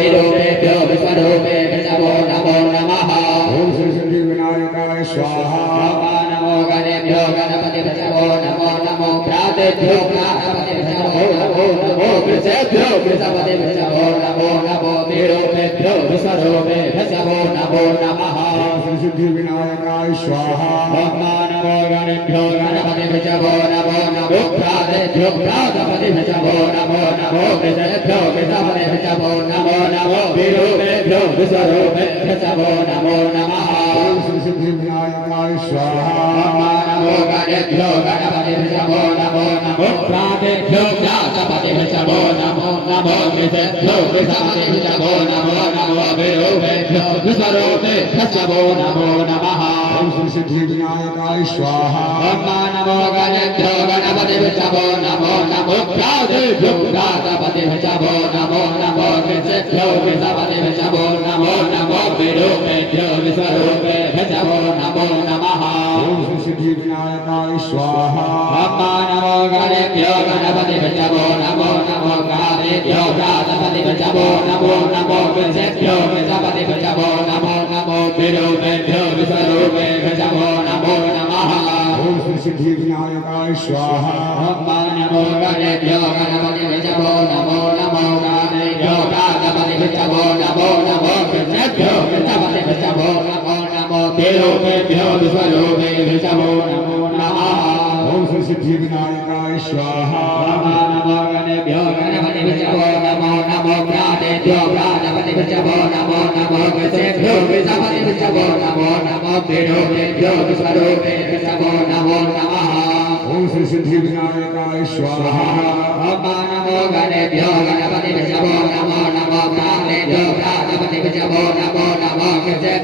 विरूपेभ्यो विश्वरूपेभ्यो नमो नमः ओम श्री सिद्धि विनायकाय स्वाहा नमो गणेभ्यो गणपतिभ्यो नमो नमो प्रातेभ्यो प्रातपतिभ्यो नमो नमो कृतेभ्यो कृतपतिभ्यो नमो नमो विरूपेभ्यो विश्वरूपेभ्यो नमो नमः श्री सिद्धि विनायकाय स्वाहा नमो गणेभ्यो गणपतिभ्यो नमो नमो प्रातेभ्यो प्रातपतिभ्यो नमो नमो कृतेभ्यो कृतपतिभ्यो नमो नमो विरूपेभ्यो विश्वरूपेभ्यो नमो नमः ओम श्री सिद्धि विनायकाय स्वाहा नमो गणेभ्यो गणपतिभ्यो नमो नमो प्रातेभ्यो प्रातपतिभ्यो नमो नमो कृतेभ्यो कृतपतिभ्यो नमो नमो विरूपेभ्यो विश्वरूपेभ्यो नमो नमः ओम श्री सिद्धि विनायकाय स्वाहा नमो गणेभ्यो गणपतिभ्यो नमो नमो प्रातेभ्यो प्रातपतिभ्यो नमो नमो कृतेभ्यो कृतपतिभ्यो नमो नमो विरूपेभ्यो विश्वरूपेभ्यो नमो नमः ओम श्री सिद्धि विनायकाय स्वाहा नमो गणेभ्यो गणपतिभ्यो नमो नमो प्रातेभ्यो प्रातपतिभ्यो नमो नमो कृतेभ्यो कृतपतिभ्यो नमो नमो विरूपेभ्यो विश्वरूपेभ्यो नमो नमः ओम श्री सिद्धि विनायकाय स्वाहा नमो गणेभ्यो गणपतिभ्यो नमो नमो प्रातेभ्यो प्रातपतिभ्यो नमो नमो कृतेभ्यो कृतपतिभ्यो नमो नमो विरूपेभ्यो विश्वरूपेभ्यो नमो नमः ओम श्री सिद्धि विनायकाय स्वाहा नमो गणेभ्यो गणपतिभ्यो नमो नमो प्रातेभ्यो प्रातपतिभ्यो नमो नमो कृतेभ्यो कृतपतिभ्यो नमो नमो विरूपेभ्यो विश्वरूपेभ्यो नमो नमः ओम श्री सिद्धि विनायकाय स्वाहा नमो गणेभ्यो गणपतिभ्यो नमो नमो प्रातेभ्यो प्रातपतिभ्यो नमो नमो कृतेभ्यो